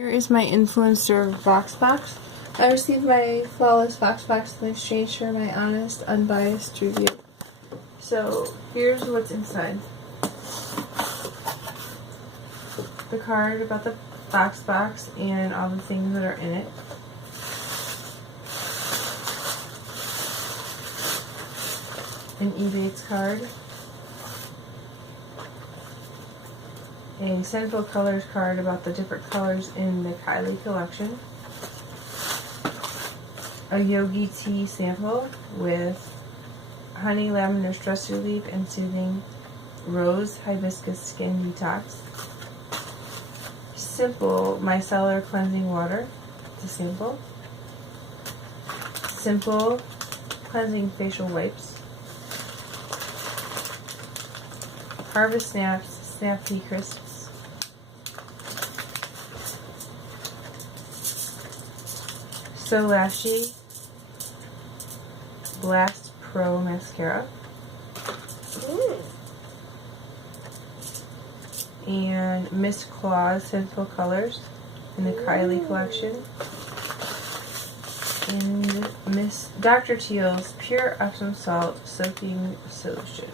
Here is my Influencer voxbox. I received my Flawless Voxbox in exchange for my honest, unbiased review. So here's what's inside. The card about the Voxbox and all the things that are in it. An Ebates card. A Sinful Colors card about the different colors in the Kylie collection. A Yogi tea sample with honey, lavender, stress relief, and soothing rose hibiscus skin detox. Simple micellar cleansing water to sample. Simple cleansing facial wipes. Harvest Snaps Snap Pea Crisps. So Lashy Blast Pro Mascara. And Miss Claw's Sinful Colors in the Kylie collection. And Miss Dr. Teal's Pure Epsom Salt Soaking Solution.